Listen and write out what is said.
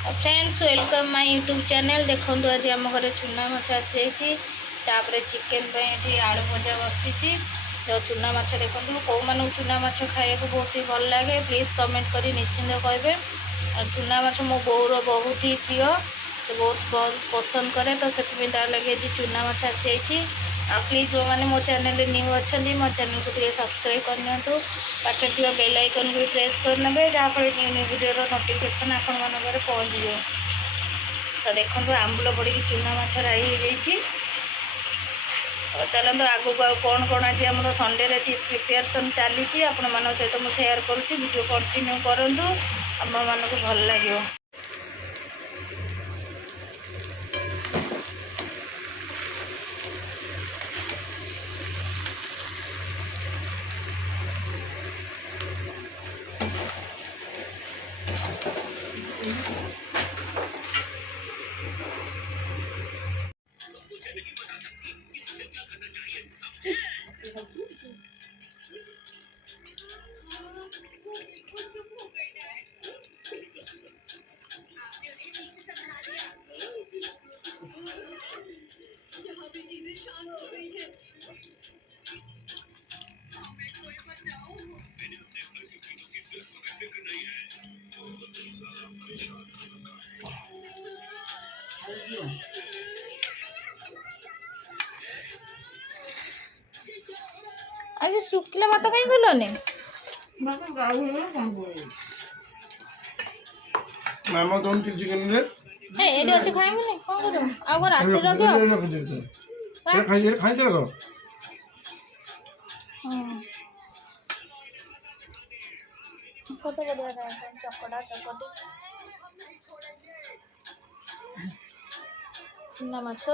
Friends welcome my YouTube channel. देखो आज आम घर चूना माछ आसी चिकेन ये आलू भजा बसी। तो चूना माछ देखो कौ मान चूना माछ खाया बहुत ही भल लगे प्लीज कमेंट कर निश्चिंत कहे। चूना माछ मो बोर बहुत ही प्रिय से बहुत पसंद करे तो से लगे चूना माछ आसी। प्लीज जो मैंने मो चैनल न्यू अच्छा मो चैनल को सब्सक्राइब करनी पाखे थी बेल आइकन को प्रेस करने जहाँफल न्यू न्यू वीडियो नोटिफिकेशन आपण मानक पहुँच जाए। तो देखो आंबुल पड़ी चूना माछ राई हो चलते आगू कौन कौन आज आम संडे प्रिपेरेसन चली आपण मान सहित मुझे सेयार करुँच वीडियो कंटिन्यू करूँ आम मानक भल लगे। आज शुक्ला भात कहीं गलनी मामा दोन चिली चिकन ले हे एडी अछि खाइबो नै कोन करू आगो राती रो दियो खाई चलो कत बढ़िया चकड़ा चकटी चूना माछ